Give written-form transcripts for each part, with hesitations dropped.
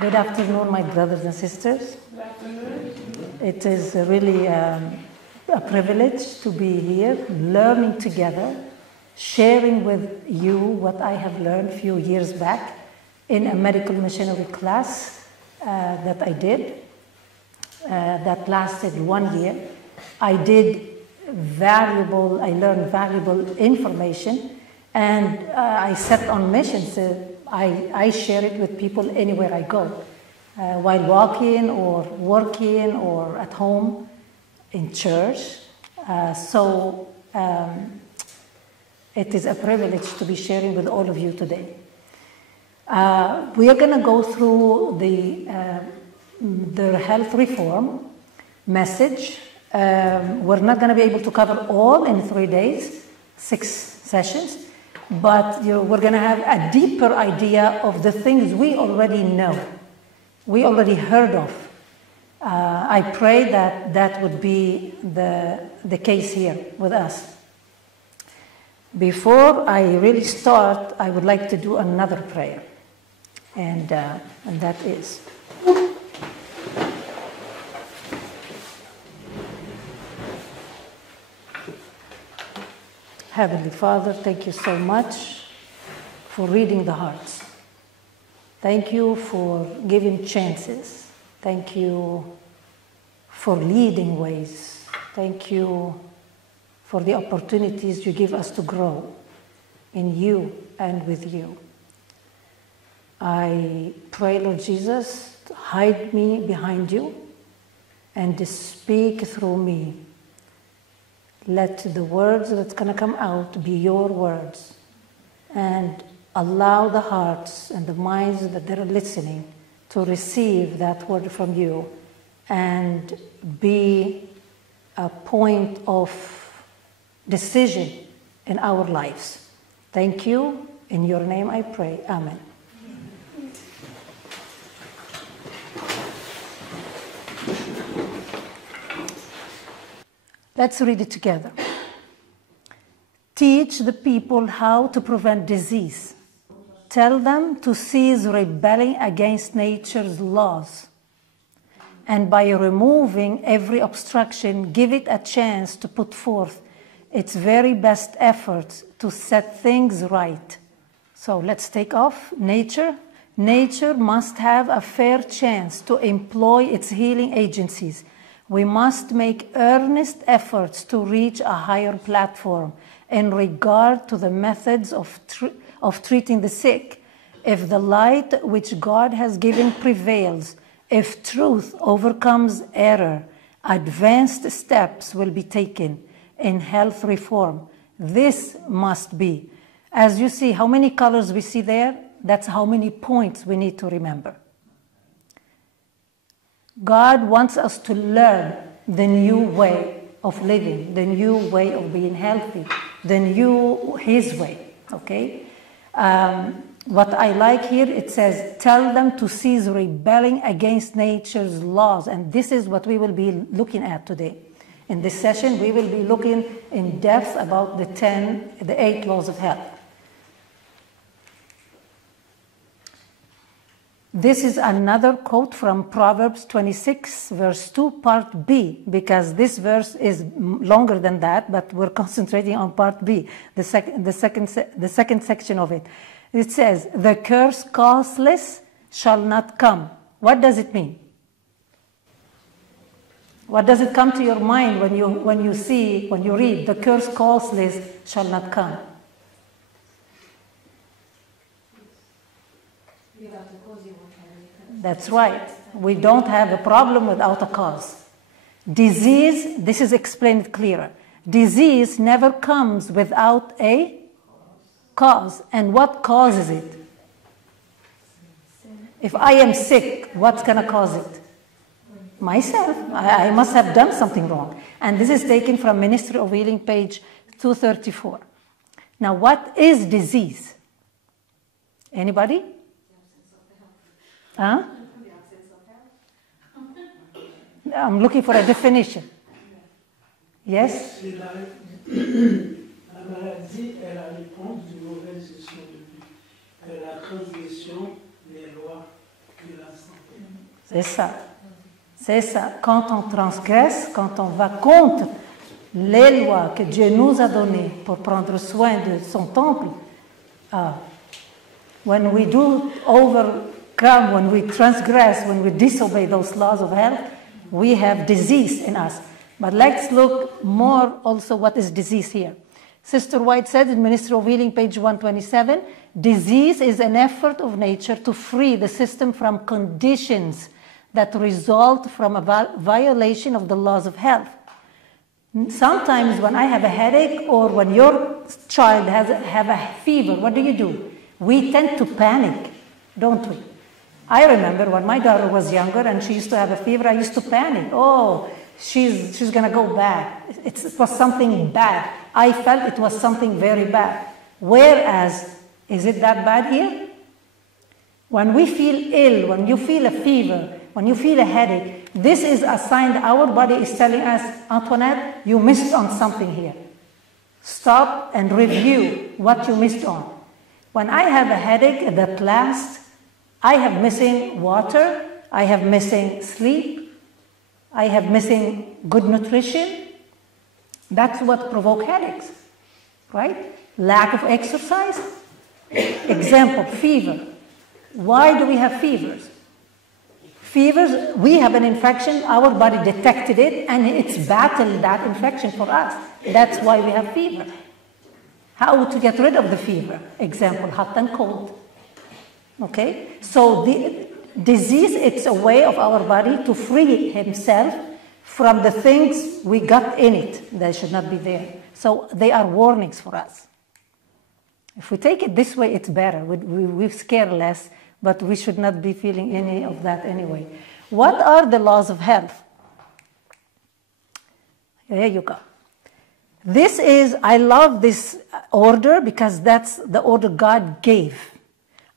Good afternoon, my brothers and sisters. Good afternoon. It is really a privilege to be here, learning together, sharing with you what I have learned a few years back in a medical missionary class that I did. That lasted 1 year. I learned valuable information, and I set on missions. I share it with people anywhere I go, while walking or working or at home, in church. So it is a privilege to be sharing with all of you today. We are going to go through the health reform message. We're not going to be able to cover all in 3 days, 6 sessions. But we're going to have a deeper idea of the things we already know, we already heard of. I pray that that would be the case here with us. Before I really start, I would like to do another prayer, and that is. Heavenly Father, thank you so much for reading the hearts. Thank you for giving chances. Thank you for leading ways. Thank you for the opportunities you give us to grow in you and with you. I pray, Lord Jesus, hide me behind you and speak through me. Let the words that's going to come out be your words, and allow the hearts and the minds that they're listening to receive that word from you and be a point of decision in our lives. Thank you. In your name I pray. Amen. Let's read it together. Teach the people how to prevent disease. Tell them to cease rebelling against nature's laws. And by removing every obstruction, give it a chance to put forth its very best efforts to set things right. So let's take off nature. Nature must have a fair chance to employ its healing agencies. We must make earnest efforts to reach a higher platform in regard to the methods of treating the sick. If the light which God has given prevails, if truth overcomes error, advanced steps will be taken in health reform. This must be. As you see, how many colors we see there? That's how many points we need to remember. God wants us to learn the new way of living, the new way of being healthy, His way, okay? What I like here, it says, tell them to cease rebelling against nature's laws. And this is what we will be looking at today. In this session, we will be looking in depth about the 8 laws of health. This is another quote from Proverbs 26, verse 2, part B, because this verse is longer than that, but we're concentrating on part B, the second section of it. It says, the curse causeless shall not come. What does it mean? What does it come to your mind when you read, the curse causeless shall not come? That's right. We don't have a problem without a cause. Disease, this is explained clearer. Disease never comes without a cause. And what causes it? If I am sick, what's going to cause it? Myself. I must have done something wrong. And this is taken from Ministry of Healing, page 234. Now, what is disease? Anybody? Huh? I'm looking for a definition. Yes? La maladie est la réponse d'une mauvaise gestion de vie. La transgression des lois C'est ça. C'est ça. Quand on transgresse, quand on va contre les lois que Dieu nous a données pour prendre soin de son temple, when we do overcome, when we transgress, when we disobey those laws of health, we have disease in us. But let's look more also what is disease here. Sister White said in Ministry of Healing, page 127, disease is an effort of nature to free the system from conditions that result from a violation of the laws of health. Sometimes when I have a headache or when your child have a fever, what do? We tend to panic, don't we? I remember when my daughter was younger and she used to have a fever, I used to panic. Oh, she's going to go bad. It was something bad. I felt it was something very bad. Whereas, is it that bad here? When we feel ill, when you feel a fever, when you feel a headache, this is a sign that our body is telling us, Antoinette, you missed on something here. Stop and review what you missed on. When I have a headache that lasts, I have missing water, I have missing sleep, I have missing good nutrition. That's what provoke headaches, right? Lack of exercise. Example, fever. Why do we have fevers? Fevers, we have an infection, our body detected it, and it's battled that infection for us. That's why we have fever. How to get rid of the fever? Example, hot and cold. Okay? So the disease, it's a way of our body to free himself from the things we got in it that should not be there. So they are warnings for us. If we take it this way, it's better. We scare less, but we should not be feeling any of that anyway. What are the laws of health? There you go. This is, I love this order because that's the order God gave.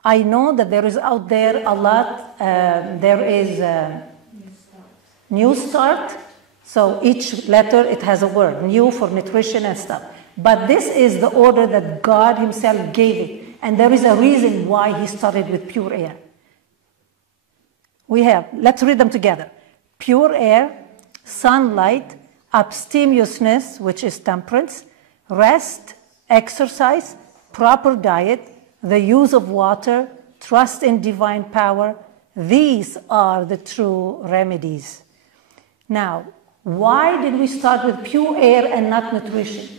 I know that there is out there a lot, there is New Start. So each letter, it has a word, new for nutrition and stuff. But this is the order that God himself gave it. And there is a reason why he started with pure air. We have, let's read them together. Pure air, sunlight, abstemiousness, which is temperance, rest, exercise, proper diet, the use of water, trust in divine power. These are the true remedies. Now, why did we start with pure air and not nutrition?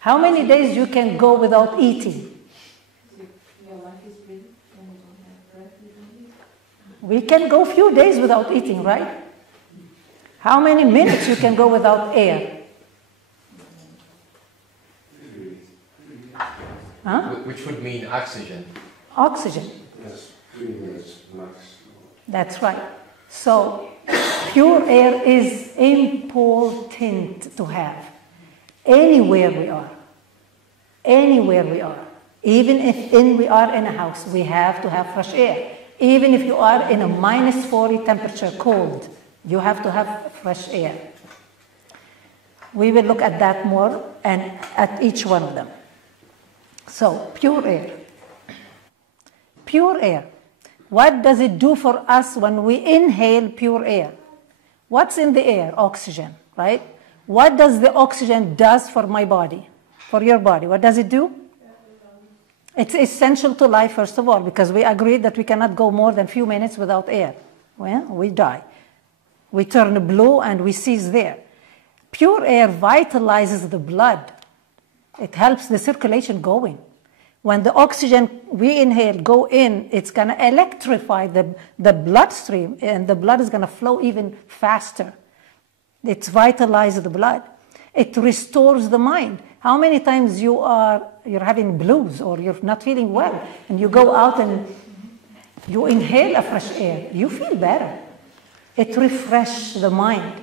How many days you can go without eating? We can go a few days without eating, right? How many minutes you can go without air? Huh? Which would mean oxygen. Oxygen. Yes, 3 minutes max. That's right. So pure air is important to have anywhere we are. Anywhere we are. Even if we are in a house, we have to have fresh air. Even if you are in a minus 40 temperature cold, you have to have fresh air. We will look at that more and at each one of them. So, pure air. Pure air. What does it do for us when we inhale pure air? What's in the air? Oxygen, right? What does the oxygen does for my body? For your body, what does it do? It's essential to life, first of all, because we agreed that we cannot go more than a few minutes without air. Well, we die. We turn blue and we cease there. Pure air vitalizes the blood. It helps the circulation going. When the oxygen we inhale go in, it's going to electrify the bloodstream, and the blood is going to flow even faster. It vitalizes the blood. It restores the mind. How many times you're having blues or you're not feeling well, and you go out and you inhale a fresh air, you feel better. It refreshes the mind.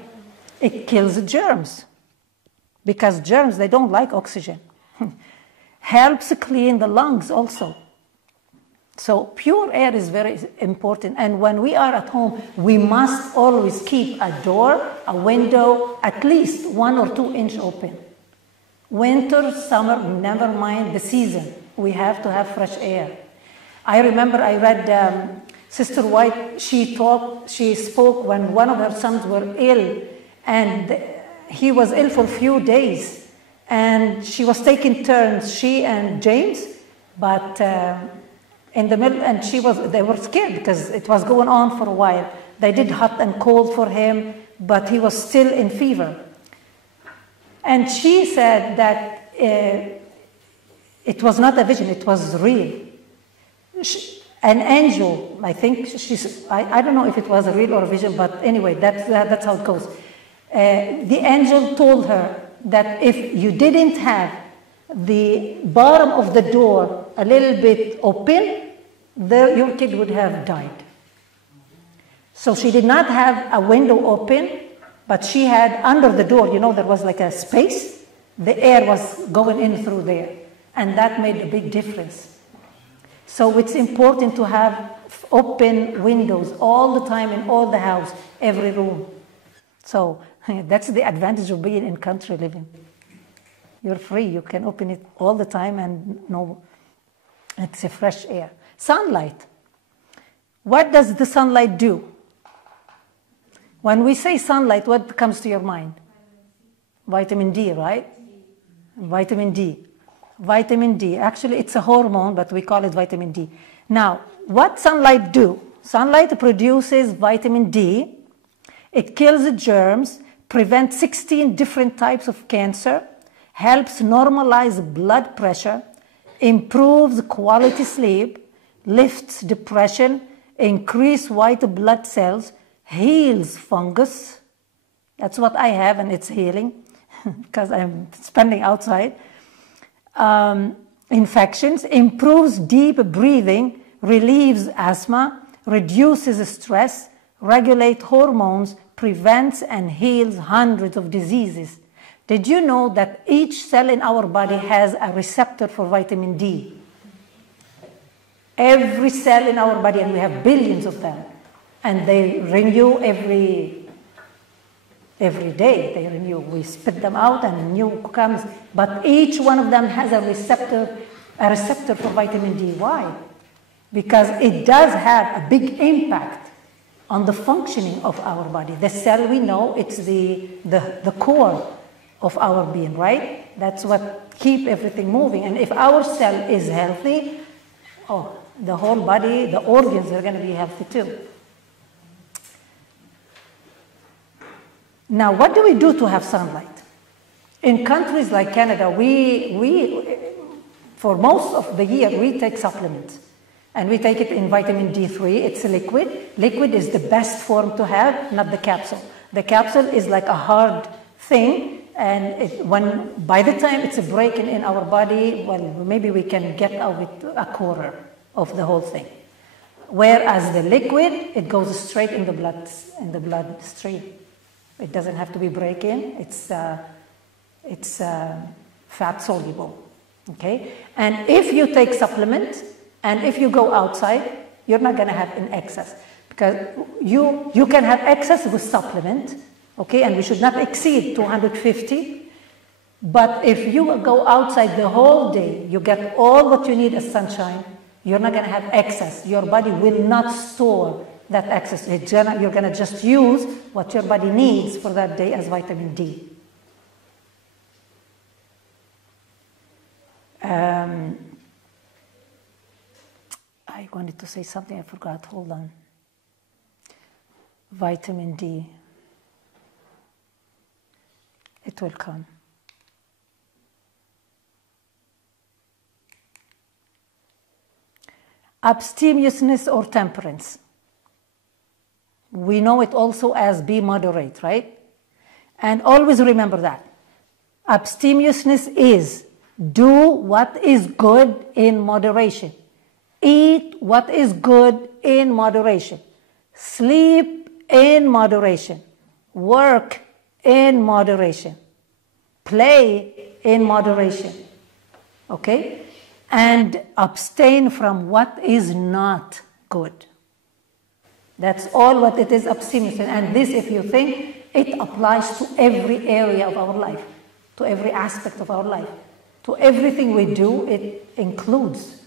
It kills germs, because germs, they don't like oxygen. Helps clean the lungs also. So pure air is very important. And when we are at home, we must always keep a door, a window, at least 1 or 2 inches open. Winter, summer, never mind the season. We have to have fresh air. I remember I read Sister White, she spoke when one of her sons were ill, and he was ill for a few days, and she was taking turns, she and James, but in the middle, and they were scared because it was going on for a while. They did hot and cold for him, but he was still in fever. And she said that it was not a vision, it was real. An angel, I think, I don't know if it was a real or a vision, but anyway, that's how it goes. The angel told her that if you didn't have the bottom of the door a little bit open, your kid would have died. So she did not have a window open, but she had under the door, there was like a space. The air was going in through there, and that made a big difference. So it's important to have open windows all the time in all the house, every room. So that's the advantage of being in country living. You're free. You can open it all the time and it's a fresh air. Sunlight. What does the sunlight do? When we say sunlight, what comes to your mind? Vitamin D, right? Vitamin D. Vitamin D. Actually, it's a hormone, but we call it vitamin D. Now, what sunlight do? Sunlight produces vitamin D. It kills the germs, prevents 16 different types of cancer, helps normalize blood pressure, improves quality sleep, lifts depression, increase white blood cells, heals fungus. That's what I have, and it's healing because I'm spending outside. Infections, improves deep breathing, relieves asthma, reduces stress, regulates hormones, prevents and heals hundreds of diseases. Did you know that each cell in our body has a receptor for vitamin D? Every cell in our body, and we have billions of them, and they renew every day. They renew. We spit them out and new comes, but each one of them has a receptor for vitamin D. Why? Because it does have a big impact on the functioning of our body. The cell, we know, it's the core of our being, right? That's what keeps everything moving. And if our cell is healthy, the whole body, the organs are going to be healthy too. Now, what do we do to have sunlight? In countries like Canada, we for most of the year, we take supplements. And we take it in vitamin D3. It's a liquid. Liquid is the best form to have, not the capsule. The capsule is like a hard thing, and by the time it's breaking in our body, well, maybe we can get out with a quarter of the whole thing. Whereas the liquid, it goes straight in the bloodstream. It doesn't have to be break-in. It's fat soluble. Okay, and if you take supplements and if you go outside, you're not going to have an excess, because you can have excess with supplement. Okay, and we should not exceed 250. But if you go outside the whole day, you get all what you need as sunshine. You're not going to have excess. Your body will not store that excess. You're going to just use what your body needs for that day as vitamin D. I wanted to say something, I forgot. Hold on. Vitamin D. It will come. Abstemiousness or temperance. We know it also as be moderate, right? And always remember that. Abstemiousness is do what is good in moderation. Eat what is good in moderation. Sleep in moderation. Work in moderation. Play in moderation. Okay? And abstain from what is not good. That's all what it is, abstemiousness. And this, if you think, it applies to every area of our life, to every aspect of our life. To everything we do, it includes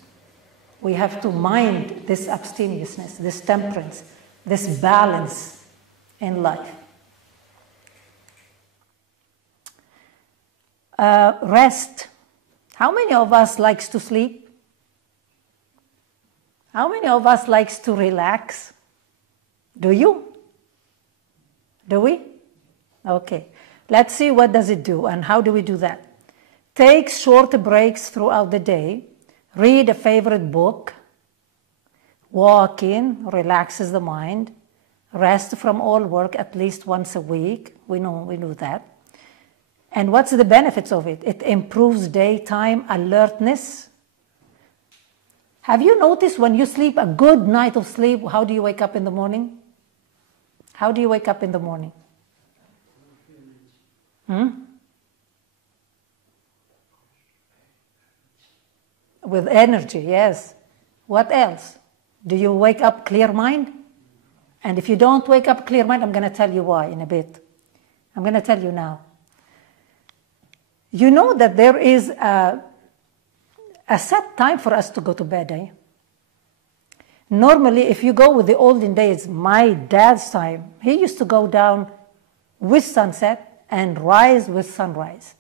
We have to mind this abstemiousness, this temperance, this balance in life. Rest. How many of us likes to sleep? How many of us likes to relax? Do you? Do we? Okay. Let's see what does it do and how do we do that. Take short breaks throughout the day. Read a favorite book. Walking relaxes the mind. Rest from all work at least once a week. We know that. And what's the benefits of it? It improves daytime alertness. Have you noticed when you sleep a good night of sleep, how do you wake up in the morning? How do you wake up in the morning? With energy, yes. What else? Do you wake up clear mind? And if you don't wake up clear mind, I'm going to tell you why in a bit. I'm going to tell you now. You know that there is a set time for us to go to bed, eh? Normally, if you go with the olden days, my dad's time, he used to go down with sunset and rise with sunrise.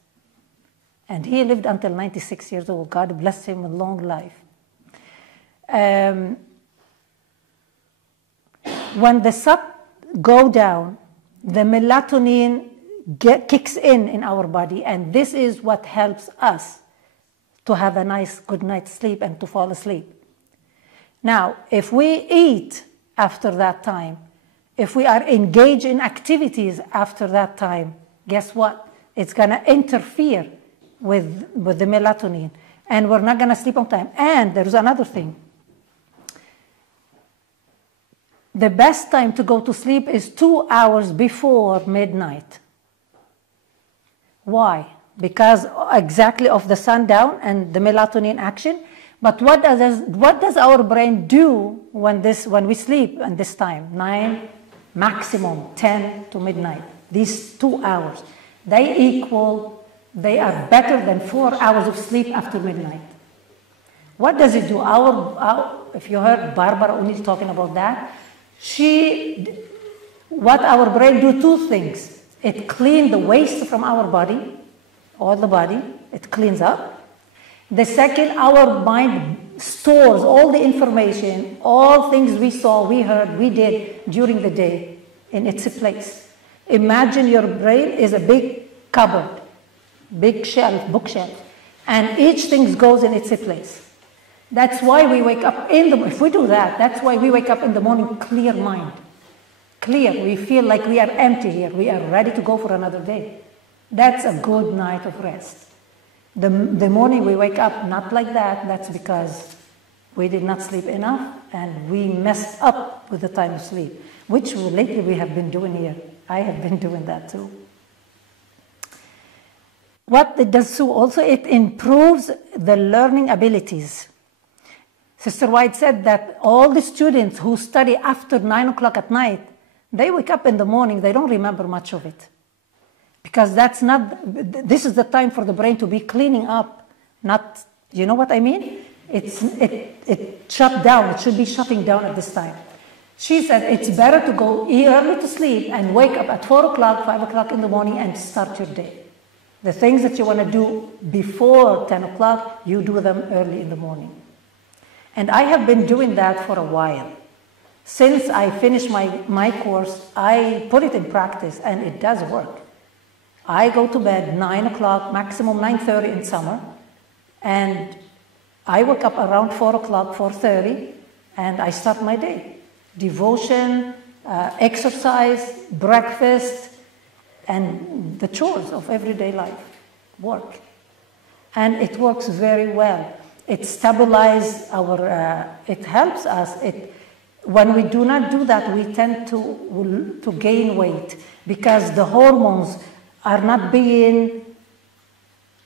And he lived until 96 years old. God bless him with long life. When the sun goes down, the melatonin kicks in our body, and this is what helps us to have a nice, good night's sleep and to fall asleep. Now, if we eat after that time, if we are engaged in activities after that time, guess what? It's going to interfere with the melatonin, and we're not going to sleep on time. And there's another thing. The best time to go to sleep is 2 hours before midnight. Why? Because exactly of the sundown and the melatonin action. But what does our brain do when we sleep at this time? 9, maximum 10 to midnight. These 2 hours, they are better than 4 hours of sleep after midnight. What does it do? If you heard Barbara O'Neill talking about that, what our brain do, 2 things. It cleans the waste from our body, all the body, it cleans up. The second, our mind stores all the information, all things we saw, we heard, we did during the day in its place. Imagine your brain is a big cupboard, big shelf, bookshelf, and each thing goes in its place. That's why we wake up if we do that, that's why we wake up in the morning clear mind. Clear, we feel like we are empty here, we are ready to go for another day. That's a good night of rest. The morning we wake up not like that, that's because we did not sleep enough and we messed up with the time of sleep, which lately we have been doing here. I have been doing that too. What it does too, also it improves the learning abilities. Sister White said that all the students who study after 9 o'clock at night, they wake up in the morning, they don't remember much of it. Because this is the time for the brain to be cleaning up, you know what I mean? It shut down, it should be shutting down at this time. She said it's better to go early to sleep and wake up at 4 o'clock, 5 o'clock in the morning and start your day. The things that you want to do before 10 o'clock, you do them early in the morning. And I have been doing that for a while. Since I finished my course, I put it in practice and it does work. I go to bed 9 o'clock, maximum 9:30 in summer, and I wake up around 4 o'clock, 4:30, and I start my day. Devotion, exercise, breakfast, and the chores of everyday life, work. And it works very well. It stabilizes it helps us. When we do not do that, we tend to gain weight because the hormones are not being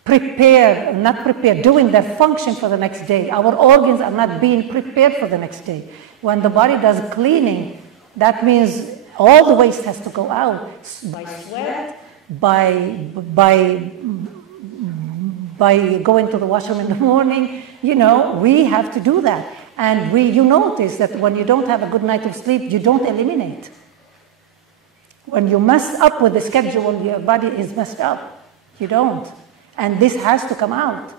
doing their function for the next day. Our organs are not being prepared for the next day. When the body does cleaning, that means all the waste has to go out by sweat, by going to the washroom in the morning. You know, we have to do that. And you notice that when you don't have a good night of sleep, you don't eliminate. When you mess up with the schedule, your body is messed up. You don't. And this has to come out.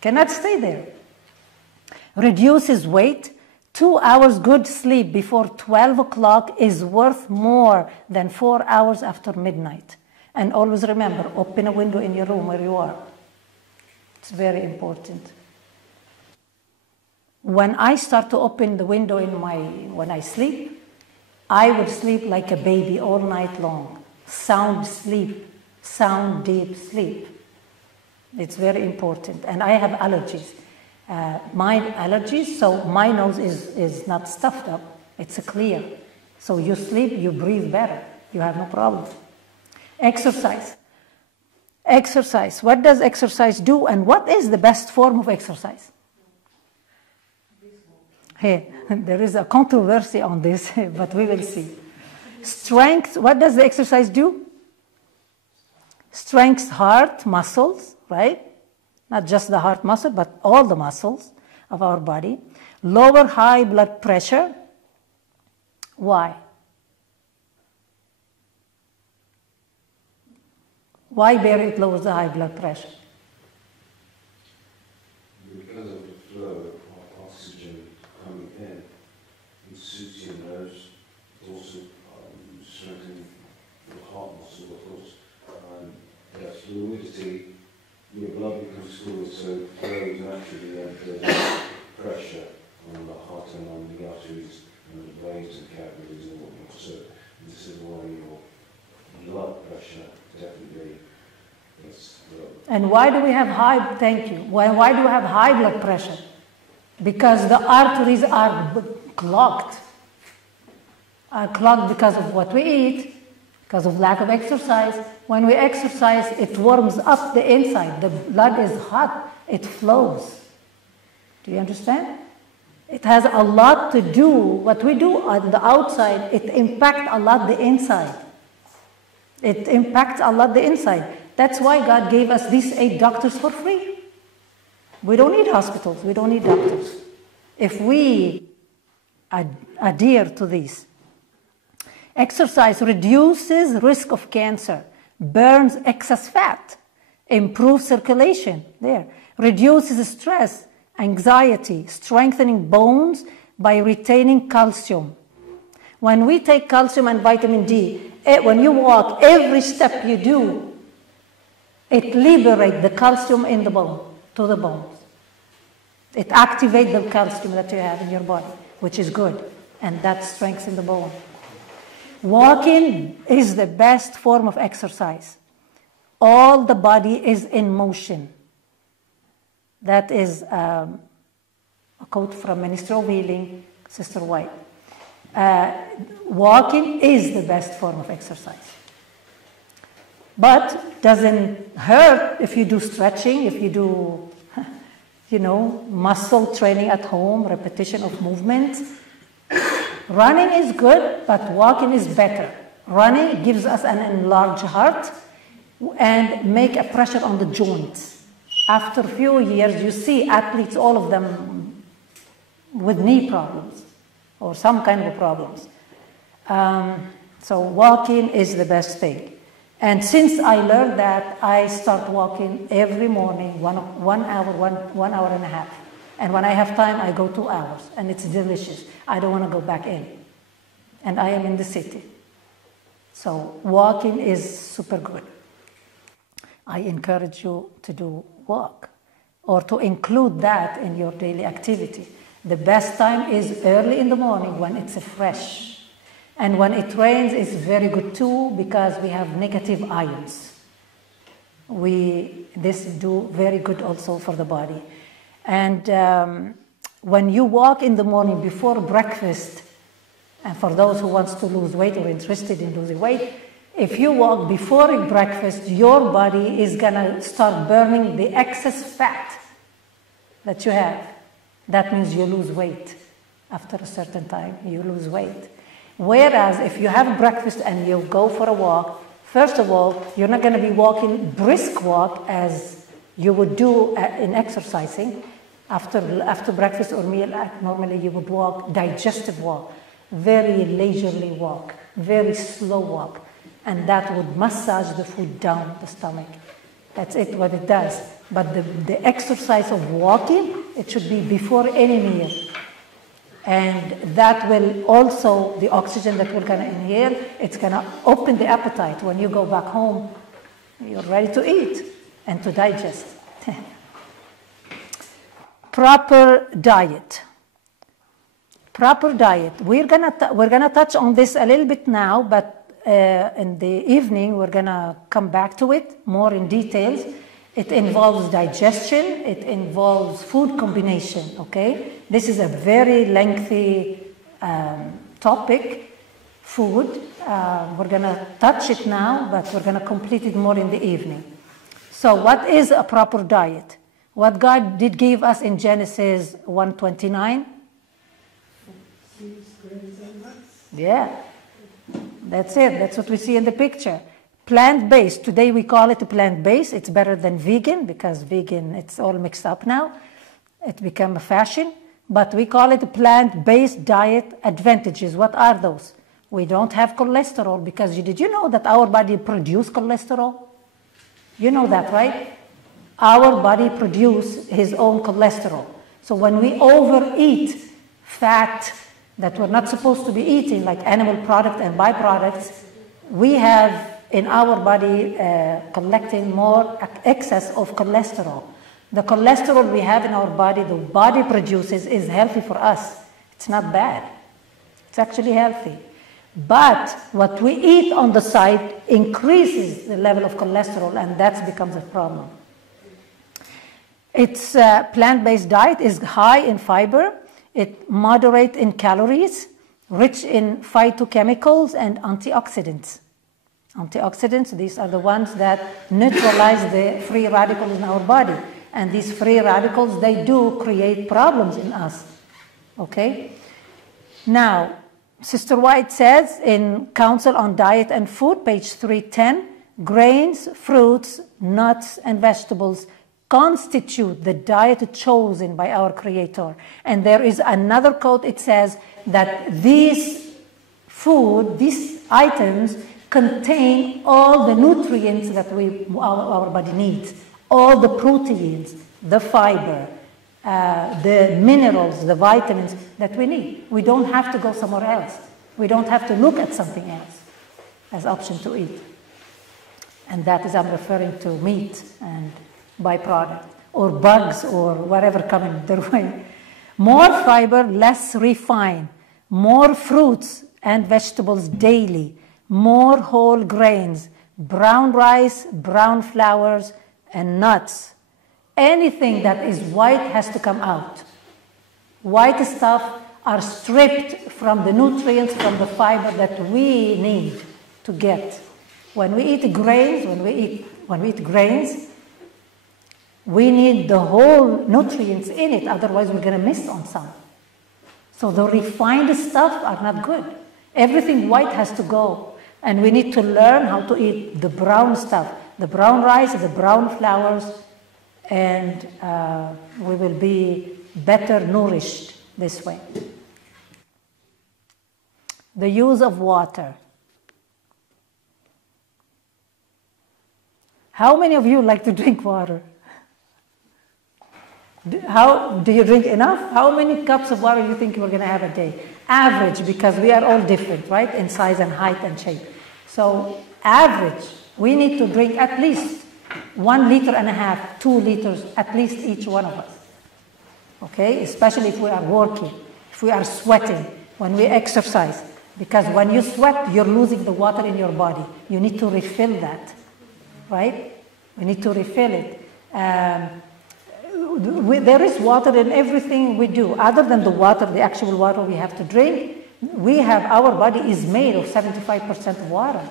Cannot stay there. Reduces weight. 2 hours good sleep before 12 o'clock is worth more than 4 hours after midnight. And always remember, open a window in your room where you are. It's very important. When I start to open the window when I sleep, I would sleep like a baby all night long. Sound sleep, sound deep sleep. It's very important. And I have allergies. So my nose is not stuffed up. It's clear. So you sleep, you breathe better. You have no problem. Exercise. Exercise. What does exercise do, and what is the best form of exercise? Hey, there is a controversy on this, but we will see. Strength. What does the exercise do? Strengthens heart muscles, right? Not just the heart muscle, but all the muscles of our body. Lower high blood pressure. Why? Why, Barry, it lowers the high blood pressure? Because of the flow of oxygen coming in, it suits your nerves. It also strengthens the heart muscle, of course. That fluidity, your blood becomes fluid, so it flows naturally, and there's pressure on the heart and on the arteries and the veins and capillaries and whatnot. So this is why your blood pressure definitely is low. And why do we have high, thank you, why do we have high blood pressure? Because the arteries are clogged. Are clogged because of what we eat, because of lack of exercise. When we exercise, it warms up the inside. The blood is hot, it flows. Do you understand? It has a lot to do, what we do on the outside, it impacts a lot the inside. It impacts a lot the inside. That's why God gave us these 8 doctors for free. We don't need hospitals, we don't need doctors. If we adhere to these. Exercise reduces risk of cancer, burns excess fat, improves circulation, reduces stress, anxiety, strengthening bones by retaining calcium. When we take calcium and vitamin D, when you walk, every step you do, it liberates the calcium in the bone, to the bones. It activates the calcium that you have in your body, which is good, and that strengthens the bone. Walking is the best form of exercise. All the body is in motion. That is a quote from Ministry of Healing, Sister White. Walking is the best form of exercise. But doesn't hurt if you do stretching, if you do, muscle training at home, repetition of movements. Running is good, but walking is better. Running gives us an enlarged heart and make a pressure on the joints. After a few years, you see athletes, all of them with knee problems or some kind of problems. So walking is the best thing. And since I learned that, I start walking every morning, one hour and a half. And when I have time, I go 2 hours, and it's delicious. I don't want to go back in. And I am in the city. So walking is super good. I encourage you to do walk, or to include that in your daily activity. The best time is early in the morning when it's fresh. And when it rains, it's very good too, because we have negative ions. This do very good also for the body. And when you walk in the morning before breakfast, and for those who wants to lose weight or interested in losing weight, if you walk before breakfast, your body is going to start burning the excess fat that you have. That means you lose weight. After a certain time, you lose weight. Whereas if you have breakfast and you go for a walk, first of all, you're not going to be walking brisk walk as you would do in exercising. After breakfast or meal, normally you would walk, digestive walk, very leisurely walk, very slow walk, and that would massage the food down the stomach. That's it, what it does. But the exercise of walking, it should be before any meal. And that will also, the oxygen that we're going to inhale, it's going to open the appetite. When you go back home, you're ready to eat and to digest. Proper diet. Proper diet. We're gonna touch on this a little bit now, but in the evening we're gonna come back to it more in details. It involves digestion. It involves food combination. Okay, this is a very lengthy topic. Food. We're gonna touch it now, but we're gonna complete it more in the evening. So, what is a proper diet? What God did give us in Genesis 1:29? Yeah, that's it. That's what we see in the picture. Plant-based. Today we call it plant-based. It's better than vegan because vegan, it's all mixed up now. It became a fashion. But we call it plant-based diet advantages. What are those? We don't have cholesterol because did you know that our body produces cholesterol? You know that, right? Our body produces his own cholesterol. So when we overeat fat that we're not supposed to be eating, like animal products and byproducts, we have in our body collecting more excess of cholesterol. The cholesterol we have in our body, the body produces, is healthy for us. It's not bad. It's actually healthy. But what we eat on the side increases the level of cholesterol, and that becomes a problem. Its plant-based diet is high in fiber, it moderate in calories, rich in phytochemicals and antioxidants. Antioxidants, these are the ones that neutralize the free radicals in our body. And these free radicals, they do create problems in us. Okay? Now, Sister White says in Counsel on Diet and Food, page 310, grains, fruits, nuts, and vegetables constitute the diet chosen by our Creator. And there is another quote, it says that these items contain all the nutrients that our body needs, all the proteins, the fiber, the minerals, the vitamins that we need. We don't have to go somewhere else. We don't have to look at something else as option to eat. And that is, I'm referring to meat and byproduct, or bugs, or whatever coming their way. More fiber, less refined. More fruits and vegetables daily. More whole grains. Brown rice, brown flours, and nuts. Anything that is white has to come out. White stuff are stripped from the nutrients, from the fiber that we need to get. When we eat grains, we need the whole nutrients in it, otherwise we're going to miss on some. So the refined stuff are not good. Everything white has to go. And we need to learn how to eat the brown stuff, the brown rice, the brown flours, and we will be better nourished this way. The use of water. How many of you like to drink water? Do you drink enough? How many cups of water do you think you're going to have a day? Average, because we are all different, right? In size and height and shape. So average, we need to drink at least 1.5 liters, 2 liters, at least each one of us. Okay? Especially if we are working, if we are sweating, when we exercise. Because when you sweat, you're losing the water in your body. You need to refill that, right? We need to refill it. There is water in everything we do. Other than the water, the actual water we have to drink, our body is made of 75% of water.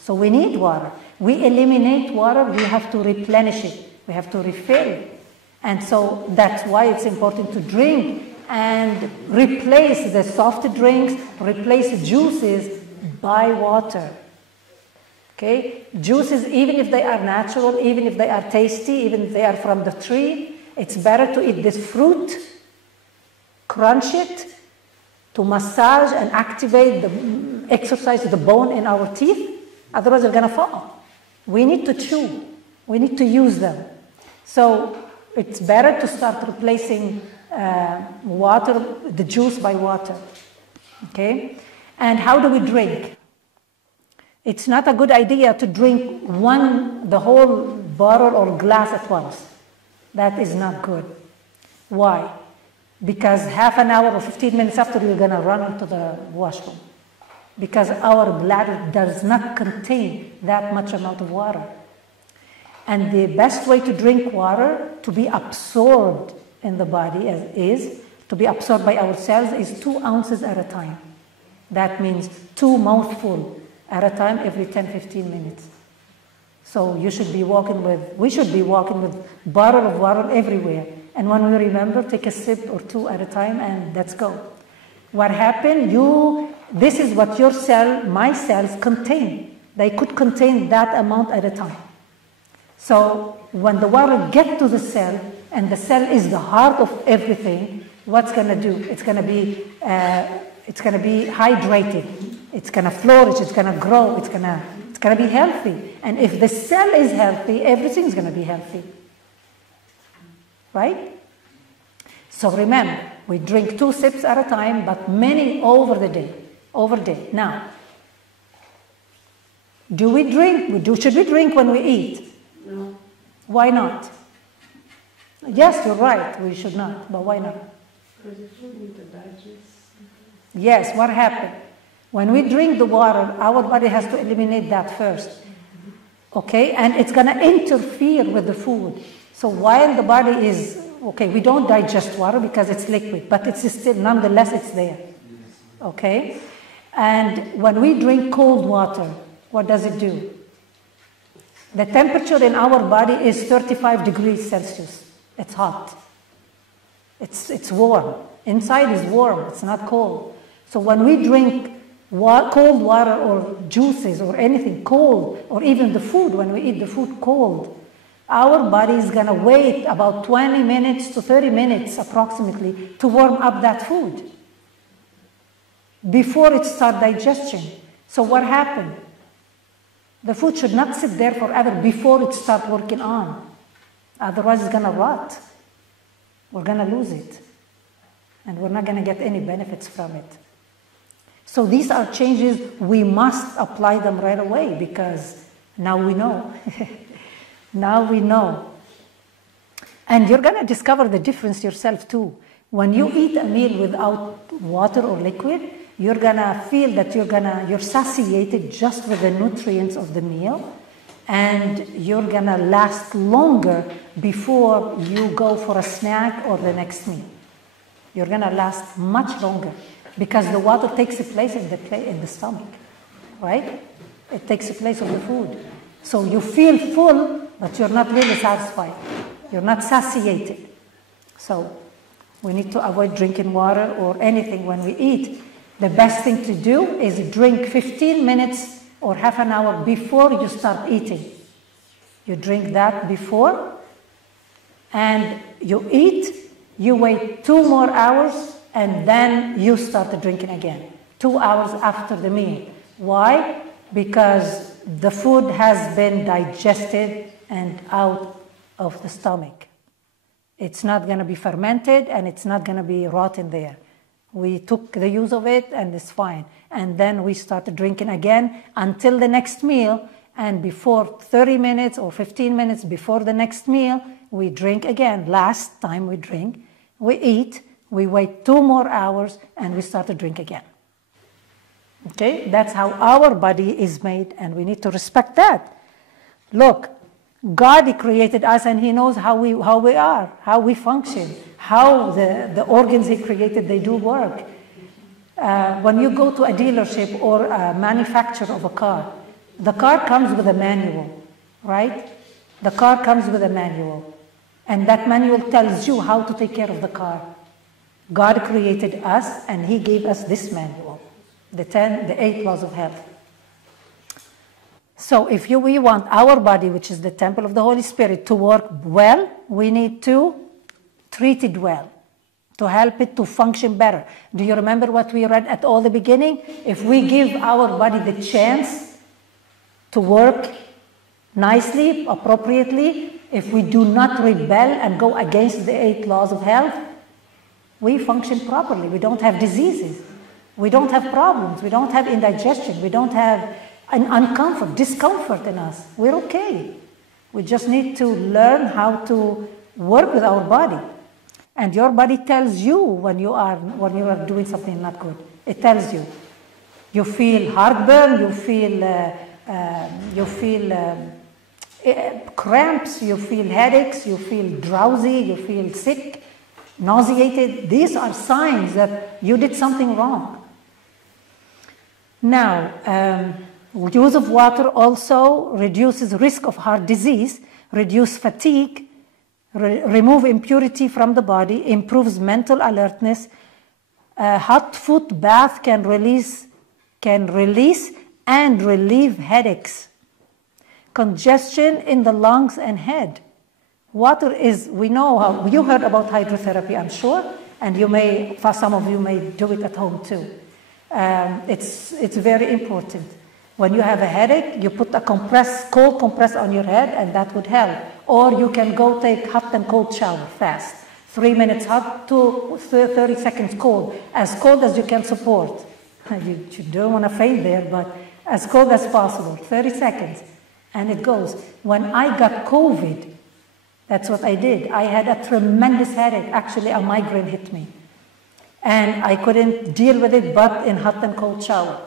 So we need water. We eliminate water, we have to replenish it. We have to refill it. And so that's why it's important to drink and replace the soft drinks, replace juices by water. Okay? Juices, even if they are natural, even if they are tasty, even if they are from the tree, It's better to eat this fruit, crunch it, to massage and activate exercise the bone in our teeth. Otherwise, they're going to fall. We need to chew. We need to use them. So it's better to start replacing water, the juice by water. Okay? And how do we drink? It's not a good idea to drink the whole bottle or glass at once. That is not good. Why? Because half an hour or 15 minutes after, you're going to run into the washroom. Because our bladder does not contain that much amount of water. And the best way to drink water, to be absorbed in the body, is to be absorbed by our cells, is 2 ounces at a time. That means 2 mouthfuls at a time every 10-15 minutes. So we should be walking with bottle of water everywhere. And when we remember, take a sip or 2 at a time, and let's go. What happened? This is what my cells contain. They could contain that amount at a time. So when the water gets to the cell, and the cell is the heart of everything, what's going to do? It's going to be hydrated. It's going to flourish. It's going to grow. It's going to be healthy. And if the cell is healthy, everything's going to be healthy. Right? So remember, we drink 2 sips at a time, but many over the day. Now, should we drink when we eat? No. Why not? Yes, you're right, we should not, but why not? Because the food need to digest. Yes, what happened? When we drink the water, our body has to eliminate that first. Okay, and it's going to interfere with the food. So while the body is, we don't digest water because it's liquid, but it's still, nonetheless, it's there. Okay? And when we drink cold water, what does it do? The temperature in our body is 35 degrees Celsius. It's hot. It's warm. Inside is warm. It's not cold. So when we drink cold water or juices or anything cold, or even the food, when we eat the food cold, our body is going to wait about 20 minutes to 30 minutes approximately to warm up that food before it starts digestion. So what happened? The food should not sit there forever before it starts working on. Otherwise, it's going to rot. We're going to lose it. And we're not going to get any benefits from it. So these are changes, we must apply them right away because now we know. Now we know. And you're going to discover the difference yourself too. When you eat a meal without water or liquid, you're going to feel that you're satiated just with the nutrients of the meal, and you're going to last longer before you go for a snack or the next meal. You're going to last much longer because the water takes the place in the stomach, right? It takes the place of the food. So you feel full, but you're not really satisfied. You're not satiated. So we need to avoid drinking water or anything when we eat. The best thing to do is drink 15 minutes or half an hour before you start eating. You drink that before, and you eat, you wait 2 more hours, and then you start drinking again. 2 hours after the meal. Why? Because the food has been digested and out of the stomach. It's not going to be fermented, and it's not going to be rotten there. We took the use of it, and it's fine. And then we started drinking again until the next meal. And before 30 minutes or 15 minutes before the next meal, we drink again. Last time we drink, we eat, we wait 2 more hours, and we start to drink again. Okay? That's how our body is made, and we need to respect that. Look, God created us, and He knows how we are, how we function, how the organs He created, they do work. When you go to a dealership or a manufacturer of a car, the car comes with a manual, right? The car comes with a manual. And that manual tells you how to take care of the car. God created us, and He gave us this manual, the 8 laws of health. So if we want our body, which is the temple of the Holy Spirit, to work well, we need to treated well, to help it to function better. Do you remember what we read at all the beginning? If we give our body the chance to work nicely, appropriately, if we do not rebel and go against the 8 laws of health, we function properly. We don't have diseases. We don't have problems. We don't have indigestion. We don't have an discomfort in us. We're okay. We just need to learn how to work with our body. And your body tells you when you are doing something not good. It tells you. You feel heartburn. You feel cramps. You feel headaches. You feel drowsy. You feel sick, nauseated. These are signs that you did something wrong. Now, use of water also reduces risk of heart disease, reduce fatigue, remove impurity from the body, improves mental alertness. Hot foot bath can release and relieve headaches. Congestion in the lungs and head. Water is, we know how, you heard about hydrotherapy, I'm sure, and some of you may do it at home too. It's very important. When you have a headache, you put a cold compress on your head, and that would help. Or you can go take hot and cold shower fast. 3 minutes hot to 30 seconds cold as you can support. You don't want to faint there, but as cold as possible, 30 seconds, and it goes. When I got COVID, that's what I did. I had a tremendous headache. Actually, a migraine hit me. And I couldn't deal with it but in hot and cold shower.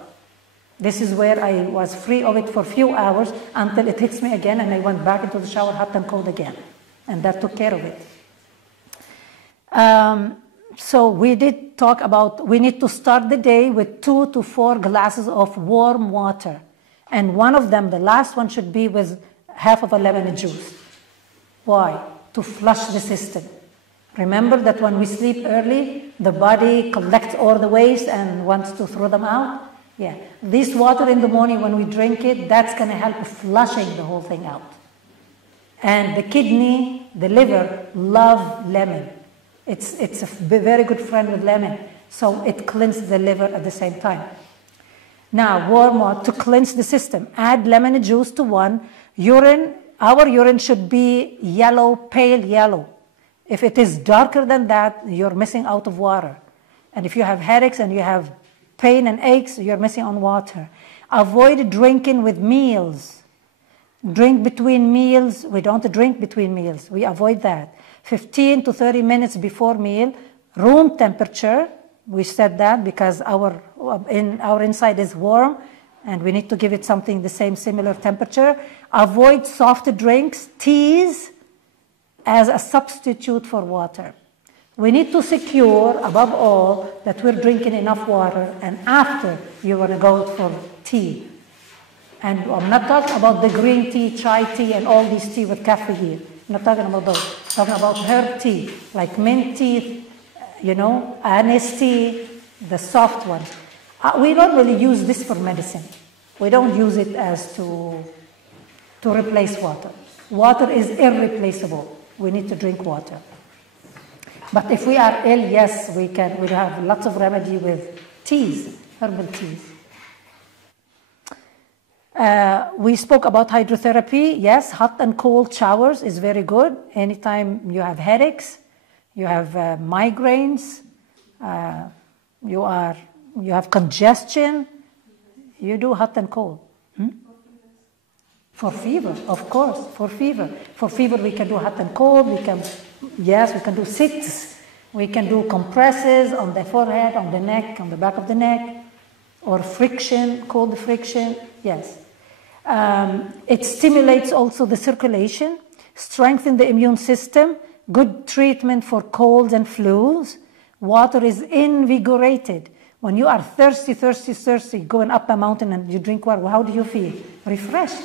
This is where I was free of it for a few hours until it hits me again, and I went back into the shower hot and cold again. And that took care of it. So we did talk about, we need to start the day with 2 to 4 glasses of warm water. And one of them, the last one, should be with half of a lemon juice. Why? To flush the system. Remember that when we sleep early, the body collects all the waste and wants to throw them out? Yeah. This water in the morning when we drink it, that's going to help flushing the whole thing out. And the kidney, the liver, love lemon. It's a very good friend with lemon. So it cleanses the liver at the same time. Now, warm water to cleanse the system. Add lemon juice to one. Urine, our urine should be yellow, pale yellow. If it is darker than that, you're missing out of water. And if you have headaches and you have pain and aches, you're missing on water. Avoid drinking with meals. Drink between meals. We don't drink between meals. We avoid that. 15 to 30 minutes before meal. Room temperature. We said that because our inside is warm and we need to give it something the same similar temperature. Avoid soft drinks, teas, as a substitute for water. We need to secure, above all, that we're drinking enough water, and after you want to go for tea. And I'm not talking about the green tea, chai tea, and all these tea with caffeine. I'm not talking about those. I'm talking about herb tea, like mint tea, anise tea, the soft one. We don't really use this for medicine. We don't use it as to replace water. Water is irreplaceable. We need to drink water. But if we are ill, yes, we have lots of remedy with teas, herbal teas. We spoke about hydrotherapy. Yes, hot and cold showers is very good. Anytime you have headaches, you have migraines, you have congestion, you do hot and cold. For fever, of course, for fever. For fever, we can do hot and cold. We can do sits. We can do compresses on the forehead, on the neck, on the back of the neck, or friction, cold friction, yes. It stimulates also the circulation, strengthens the immune system, good treatment for colds and flus. Water is invigorated. When you are thirsty, going up a mountain and you drink water, how do you feel? Refreshed.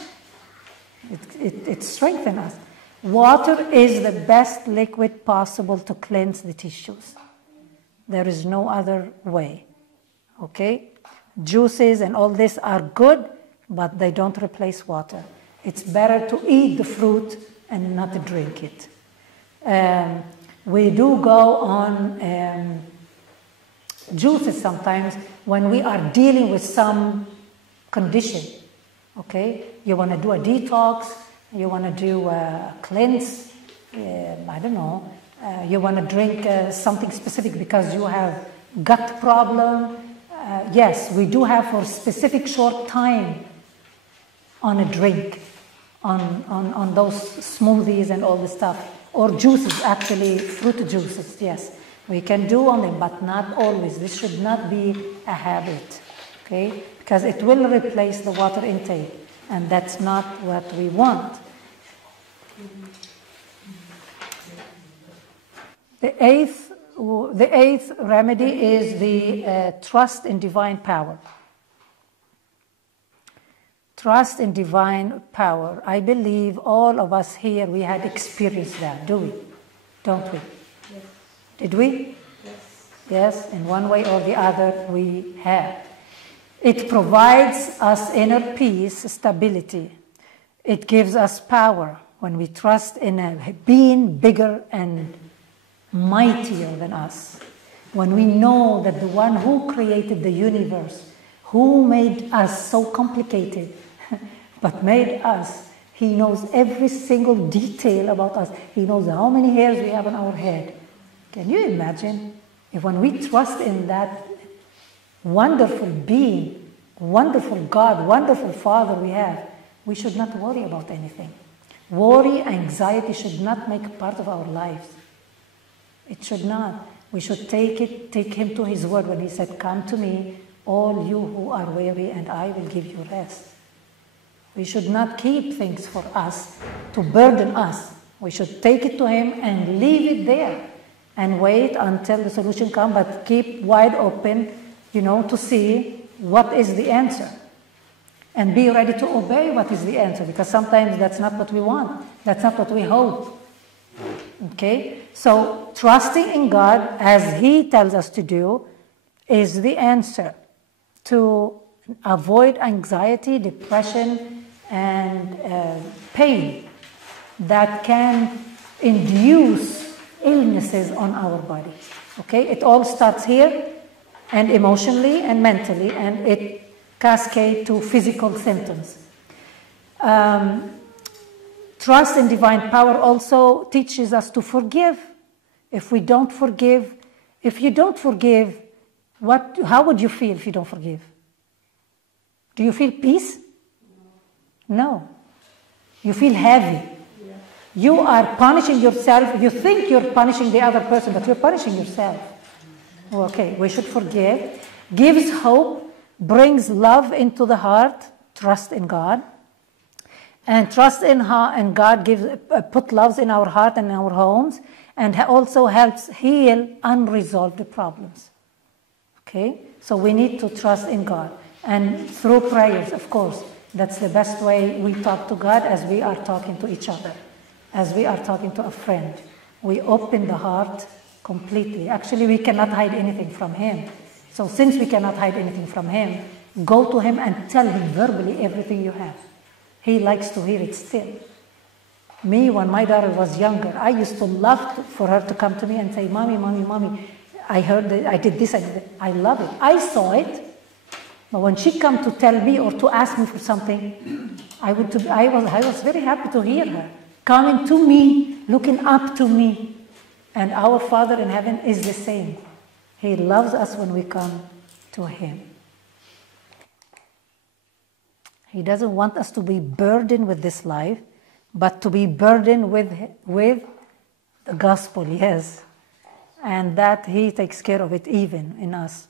It strengthens us. Water is the best liquid possible to cleanse the tissues. There is no other way. Okay? Juices and all this are good, but they don't replace water. It's better to eat the fruit and not to drink it. We do go on juices sometimes when we are dealing with some condition. Okay, you want to do a detox, you want to do a cleanse, I don't know, you want to drink something specific because you have gut problem. Yes, we do have for specific short time on a drink, on those smoothies and all this stuff, or juices, actually fruit juices, yes. We can do on them, but not always. This should not be a habit, okay? Because it will replace the water intake, and that's not what we want. The eighth remedy is the trust in divine power. Trust in divine power. I believe all of us here, we had experienced that, do we? Don't we? Yes. Did we? Yes. Yes, in one way or the other, we have. It provides us inner peace, stability. It gives us power when we trust in a being bigger and mightier than us. When we know that the one who created the universe, who made us so complicated, but made us, he knows every single detail about us. He knows how many hairs we have on our head. Can you imagine if when we trust in that wonderful being, wonderful God, wonderful Father we have, we should not worry about anything. Worry, anxiety should not make part of our lives. It should not. We should take him to his word when he said, "Come to me, all you who are weary, and I will give you rest." We should not keep things for us to burden us. We should take it to him and leave it there and wait until the solution comes, but keep wide open, to see what is the answer. And be ready to obey what is the answer, because sometimes that's not what we want. That's not what we hope. Okay? So trusting in God, as he tells us to do, is the answer to avoid anxiety, depression, and pain that can induce illnesses on our bodies. Okay? It all starts here, and emotionally and mentally, and it cascades to physical symptoms. Trust in divine power also teaches us to forgive. If you don't forgive, how would you feel if you don't forgive? Do you feel peace? No. You feel heavy. Yeah. You are punishing yourself. You think you're punishing the other person, but you're punishing yourself. Okay, we should forgive. Gives hope, brings love into the heart, trust in God. And trust in God put loves in our heart and in our homes, and also helps heal unresolved problems. Okay? So we need to trust in God. And through prayers, of course. That's the best way we talk to God, as we are talking to each other, as we are talking to a friend. We open the heart completely. Actually, we cannot hide anything from him. So since we cannot hide anything from him, go to him and tell him verbally everything you have. He likes to hear it still. Me, when my daughter was younger, I used to love for her to come to me and say, "Mommy, mommy, mommy, I heard that I did this, I did that." I love it. I saw it. But when she come to tell me or to ask me for something, I was very happy to hear her coming to me, looking up to me. And our Father in heaven is the same. He loves us when we come to him. He doesn't want us to be burdened with this life, but to be burdened with the gospel, yes. And that he takes care of it even in us.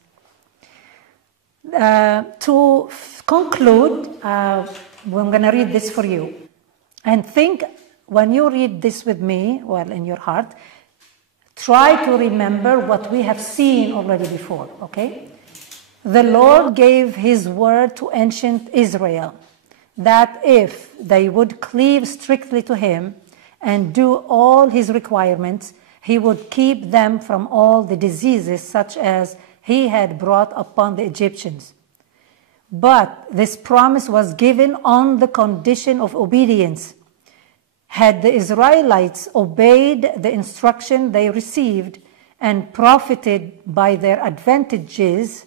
To conclude, I'm going to read this for you. And think, when you read this with me, in your heart, try to remember what we have seen already before, okay? The Lord gave his word to ancient Israel, that if they would cleave strictly to him and do all his requirements, he would keep them from all the diseases such as he had brought upon the Egyptians. But this promise was given on the condition of obedience. Had the Israelites obeyed the instruction they received and profited by their advantages,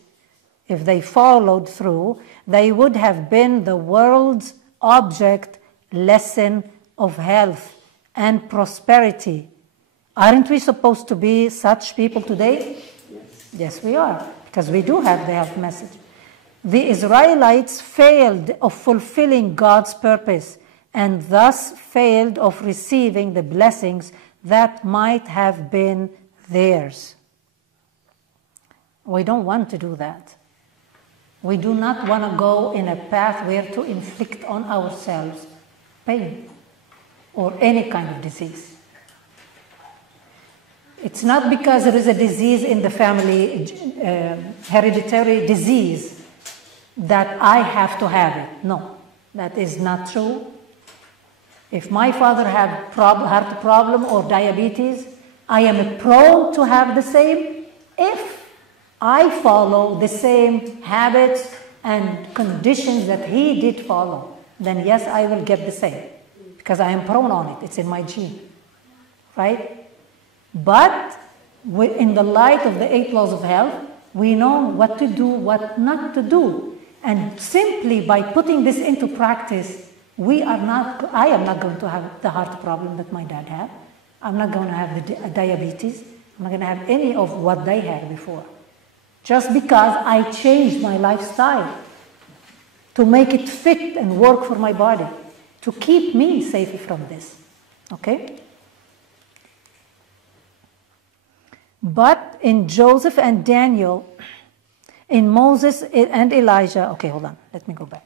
if they followed through, they would have been the world's object lesson of health and prosperity. Aren't we supposed to be such people today? Yes, we are, because we do have the health message. The Israelites failed of fulfilling God's purpose and thus failed of receiving the blessings that might have been theirs. We don't want to do that. We do not want to go in a path where to inflict on ourselves pain or any kind of disease. It's not because there is a disease in the family, hereditary disease, that I have to have it. No, that is not true. If my father had heart problem or diabetes, I am prone to have the same if I follow the same habits and conditions that he did follow. Then yes, I will get the same because I am prone on it. It's in my gene, right? But in the light of the 8 laws of health, we know what to do, what not to do. And simply by putting this into practice, I am not going to have the heart problem that my dad had. I'm not going to have the diabetes. I'm not going to have any of what they had before. Just because I changed my lifestyle to make it fit and work for my body, to keep me safe from this. Okay? But in Joseph and Daniel, in Moses and Elijah, okay, hold on, let me go back.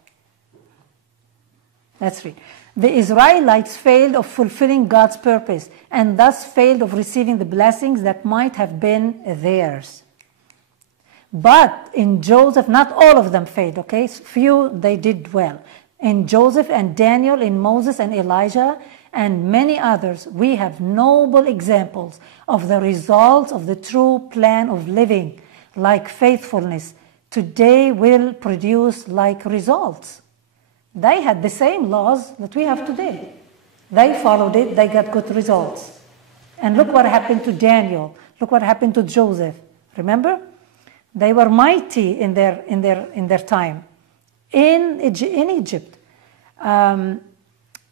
Let's read. The Israelites failed of fulfilling God's purpose and thus failed of receiving the blessings that might have been theirs. But in Joseph, not all of them failed, okay? Few, they did well. In Joseph and Daniel, in Moses and Elijah, and many others, we have noble examples of the results of the true plan of living, like faithfulness, today will produce like results. They had the same laws that we have today. They followed it, they got good results. And look what happened to Daniel. Look what happened to Joseph. Remember? They were mighty in their time in Egypt.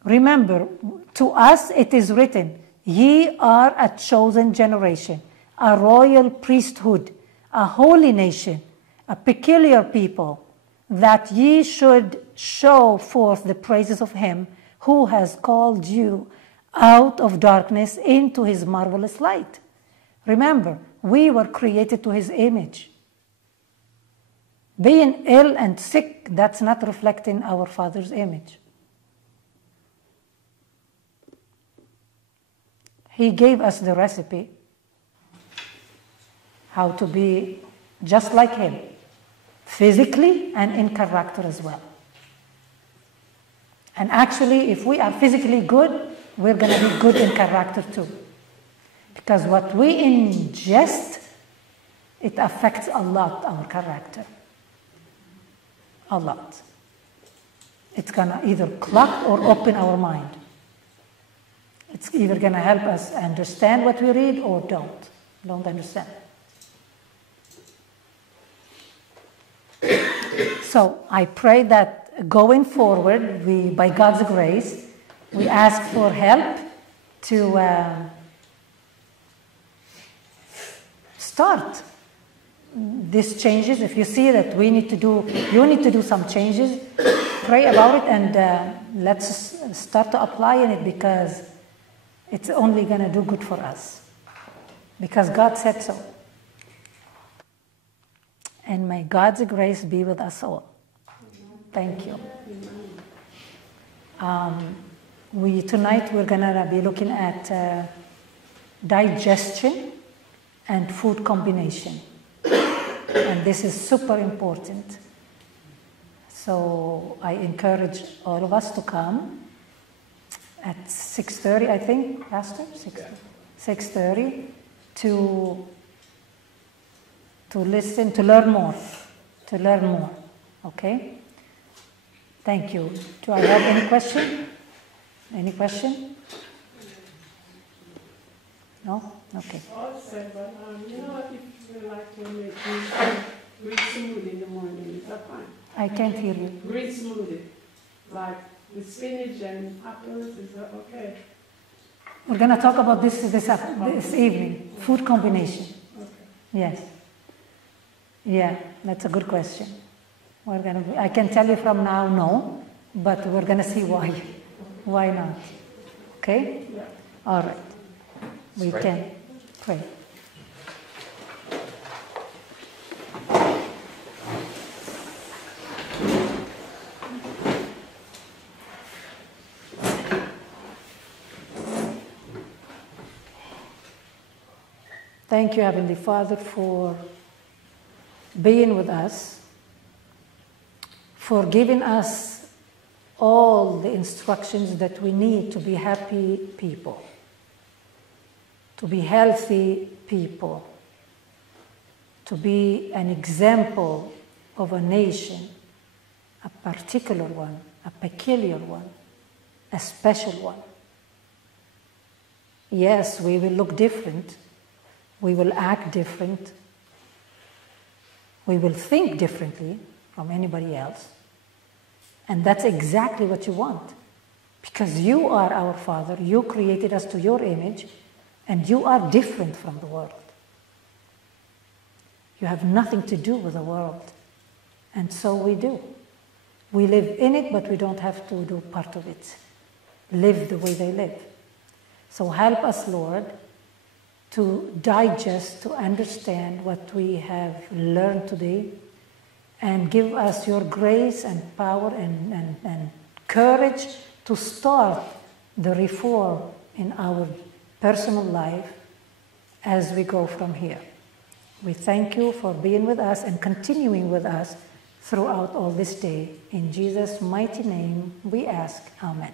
Remember, to us it is written, ye are a chosen generation, a royal priesthood, a holy nation, a peculiar people, that ye should show forth the praises of him who has called you out of darkness into his marvelous light. Remember, we were created to his image. Being ill and sick, that's not reflecting our Father's image. He gave us the recipe how to be just like him, physically and in character as well. And actually, if we are physically good, we're going to be good in character too. Because what we ingest, it affects a lot our character. A lot. It's going to either clog or open our mind. It's either going to help us understand what we read or don't understand. So I pray that going forward, by God's grace, we ask for help to start these changes. If you see that you need to do some changes, pray about it and let's start to applying it, because it's only going to do good for us. Because God said so. And may God's grace be with us all. Thank you. Tonight we're going to be looking at digestion and food combination. And this is super important. So I encourage all of us to come at 6:30, I think, Pastor? 6:30 to listen, to learn more. Okay? Thank you. Do I have any question? Any question? No? Okay. Also, but you know, if you like to make green smoothie in the morning, is that fine? I can't hear you. Green smoothie, like with spinach and apples, is that okay? We're going to talk about this evening. Food combination. Okay. Yes. Yeah, that's a good question. I can tell you from now, no, but we're going to see why. Why not? Okay? Yeah. All right. We can pray. Thank you, Heavenly Father, for being with us, for giving us all the instructions that we need to be happy people, to be healthy people, to be an example of a nation, a particular one, a peculiar one, a special one. Yes, we will look different. We will act different. We will think differently from anybody else. And that's exactly what you want. Because you are our Father. You created us to your image. And you are different from the world. You have nothing to do with the world. And so we do. We live in it, but we don't have to do part of it. Live the way they live. So help us, Lord, to digest, to understand what we have learned today, and give us your grace and power and courage to start the reform in our personal life as we go from here. We thank you for being with us and continuing with us throughout all this day. In Jesus' mighty name we ask. Amen.